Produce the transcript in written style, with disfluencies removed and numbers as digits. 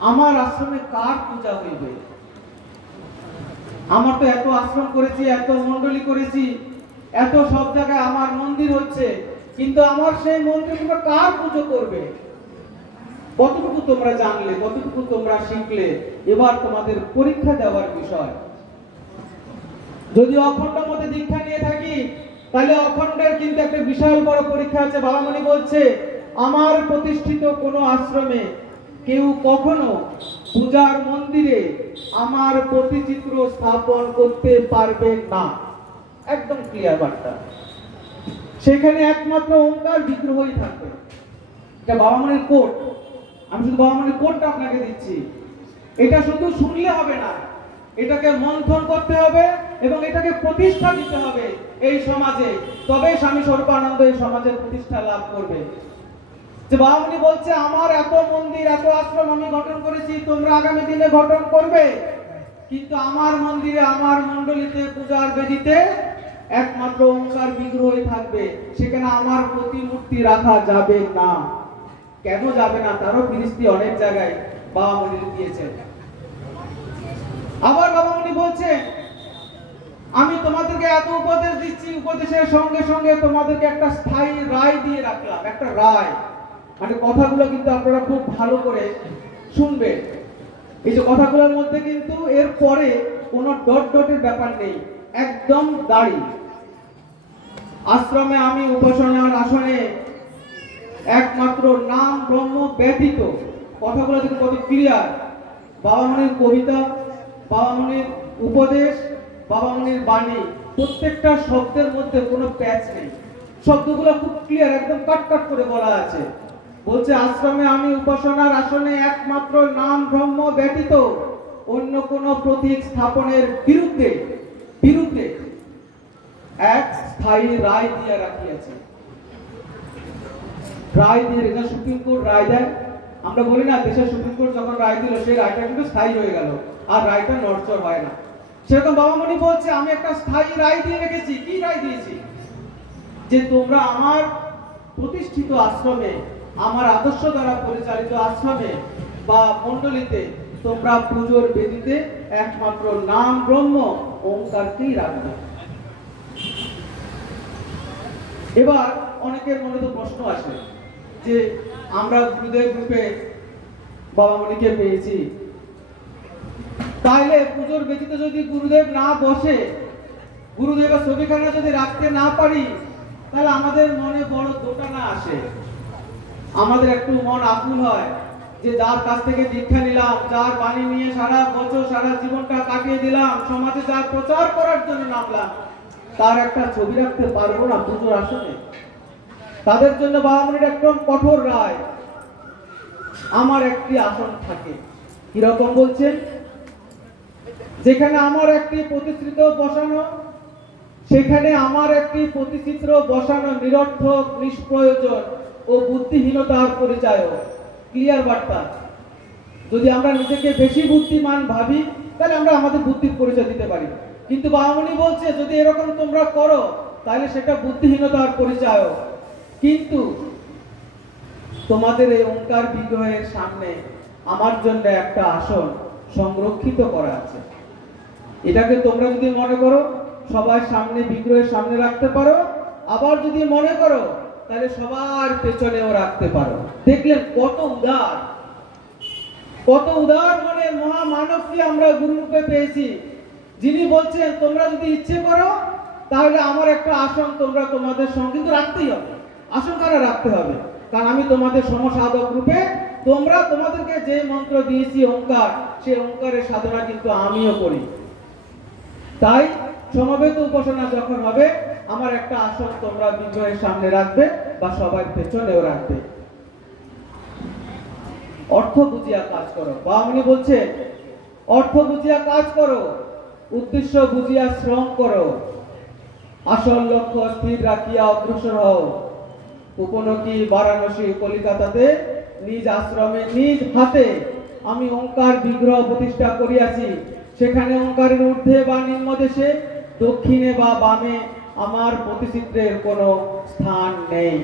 আমার আশ্রমে কার পূজা হইবে? আমার তো এত আশ্রম করেছি, এত মণ্ডলী করেছি, এত সব জায়গায় আমার মন্দির হচ্ছে, কিন্তু আমার সেই মন্দির তোমরা কার পুজো করবে? কতটুকু তোমরা জানলে, কতটুকু তোমরা শিখলে, এবার তোমাদের পরীক্ষা দেওয়ার বিষয়। যদি অখণ্ড মতে দীক্ষা নিয়ে থাকি, তাহলে অখণ্ডের কিন্তু একটা বিশাল বড় পরীক্ষা আছে। বাবামণি বলছে, আমার প্রতিষ্ঠিত কোনো আশ্রমে কেউ কখনো পূজার মন্দিরে আমার প্রতিচিত্র স্থাপন করতে পারবে না। একদম ক্লিয়ার বার্তা। সেখানে একমাত্র ওঙ্কার বিগ্রহই থাকবে। এটা বাবামণির কোট। আমি শুধু বাবামণির কোটটা আপনাকে দিচ্ছি। এটা শুধু শুনলে হবে না, এটাকে মন্থন করতে হবে এবং এটাকে প্রতিষ্ঠা দিতে হবে এই সমাজে। তবে স্বামী স্বরূপানন্দ এই সমাজের প্রতিষ্ঠা লাভ করবে। যে বাবামণি বলছে, আমার এত মন্দির, এত আশ্রম আমি গঠন করেছি, তোমরা আগামী দিনে গঠন করবে, কিন্তু আমার মন্দিরে, আমার মণ্ডলীতে, পূজার বেদিতে একমাত্র ওঙ্কার বিগ্রহই থাকবে। সেখানে আমার প্রতিমূর্তি রাখা যাবে না। কেন যাবে না? তারও ফিরিস্তি অনেক জায়গায় বাবামণি দিয়েছে। আবার বাবামণি বলছে, আমি তোমাদেরকে এত উপদেশ দিচ্ছি, উপদেশের সঙ্গে সঙ্গে তোমাদেরকে একটা স্থায়ী রায় দিয়ে রাখলাম। একটা রায় মানে কথাগুলো কিন্তু আপনারা খুব ভালো করে শুনবেন। এই যে কথাগুলোর মধ্যে কিন্তু এর পরে কোনো ডট ডটের ব্যাপার নেই, একদম দাঁড়ি। আশ্রমে আমি উপাসনার আসনে একমাত্র নাম ব্রহ্ম ব্যতীত। কথাগুলো কিন্তু কত ক্লিয়ার। বাবামণির কবিতা, বাবামণির উপদেশ, বাবামণির বাণী, প্রত্যেকটা শব্দের মধ্যে কোনো প্যাচ নেই। শব্দগুলো খুব ক্লিয়ার, একদম কাট কাট করে বলা আছে। বলছে, আশ্রমে আমি উপাসনার আসনে একমাত্র নাম ব্রহ্ম ব্যতীত অন্য কোন প্রতীক স্থাপনের বিরুদ্ধে বিরুদ্ধে এক স্থায়ী রায় দিয়ে রাখিয়াছে। রায় দিয়ে রেখা, সুপ্রিম কোর্ট রায় দেয়। আমরা বলি না, দেশের সুপ্রিম কোর্ট যখন রায় দিল, সেই রায়টা কিন্তু স্থায়ী হয়ে গেল, আর রায়টা নড়চড় হয় না। সেরকম বাবামণি বলছে, আমি একটা স্থায়ী রায় দিয়ে রেখেছি। কি রায় দিয়েছি? যে তোমরা আমার প্রতিষ্ঠিত আশ্রমে, আমার আদর্শ দ্বারা পরিচালিত আশ্রমে বা মণ্ডলীতে তোমরা পুজোর বেদিতে একমাত্র নাম ব্রহ্ম ওঙ্কারকেই রাখবে। এবার অনেকের মনে তো প্রশ্ন আসে যে আমরা গুরুদেব রূপে বাবামণিকে পেয়েছি, তাহলে পুজোর বেদিতে যদি গুরুদেব না বসে, গুরুদেবের ছবিখানা যদি রাখতে না পারি, তাহলে আমাদের মনে বড় দোটানা আসে। আমাদের একটু মন আকুল হয় যে যার কাছ থেকে দীক্ষা নিলাম, যার বাণী নিয়ে সারা বছর সারা জীবনটা কাটিয়ে দিলাম, সমাজে যার প্রচার করার জন্য নামলাম, তার একটা ছবি রাখতে পারবো না পুজোর আসনে। তাদের জন্য বাবামণির একদম কঠোর রায়, আমার একটি আসন থাকে। কিরকম বলছেন? যেখানে আমার একটি প্রতিচিত্র বসানো, সেখানে আমার একটি প্রতিচিত্র বসানো নিরর্থক, নিষ্প্রয়োজন ও বুদ্ধিহীনতার পরিচয়। ক্লিয়ার বার্তা। যদি আমরা নিজেকে বেশি বুদ্ধিমান ভাবি, তাহলে আমরা আমাদের বুদ্ধির পরিচয় দিতে পারি। কিন্তু বাবামণি বলছে, যদি এরকম তোমরা করো, তাহলে সেটা বুদ্ধিহীনতার পরিচয়। কিন্তু তোমাদের এই ওঙ্কার বিগ্রহের সামনে আমার জন্য একটা আসন সংরক্ষিত করা আছে। এটাকে তোমরা যদি মনে করো সবার সামনে, বিগ্রহের সামনে রাখতে পারো, আবার যদি মনে করো তাহলে সবার পেছনেও রাখতে পারো। দেখলেন কত উদার, কত উদার মনের মহামানবকে আমরা গুরুরূপে পেয়েছি, যিনি বলছেন তোমরা যদি ইচ্ছে করো তাহলে আমার একটা আসন তোমরা তোমাদের সঙ্গে কিন্তু রাখতেই হবে। আসন কারা রাখতে হবে? কারণ আমি তোমাদের সমসাধক রূপে, তোমরা তোমাদেরকে যে মন্ত্র দিয়েছি ওঙ্কার, সেই ওঙ্কারের সাধনা কিন্তু আমিও করি। তাই সমবেত উপাসনা যখন হবে, আমার একটা আসন তোমরা বিগ্রহের সামনে রাখবে বা সবার পেছনেও রাখবে। অর্থ বুঝিয়া কাজ করো। বাবামণি বলছে, অর্থ বুঝিয়া কাজ করো, উদ্দেশ্য বুঝিয়া শ্রম করো, আসল লক্ষ্য স্থির রাখিয়া অগ্রসর হও। উপনকি, বারাণসী, কলিকাতাতে নিজ আশ্রমে নিজ হাতে আমি ওঙ্কার বিগ্রহ প্রতিষ্ঠা করিয়াছি। সেখানে ওঙ্কারের ঊর্ধ্বে বা নিম্ন দেশে, দক্ষিণে বা বামে আমার প্রতিচিত্রের কোনো স্থান নেই।